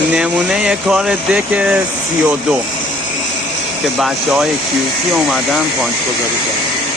نمونه یه کار دک 32 که بچه های QC اومدن پانچ گذاری کردن.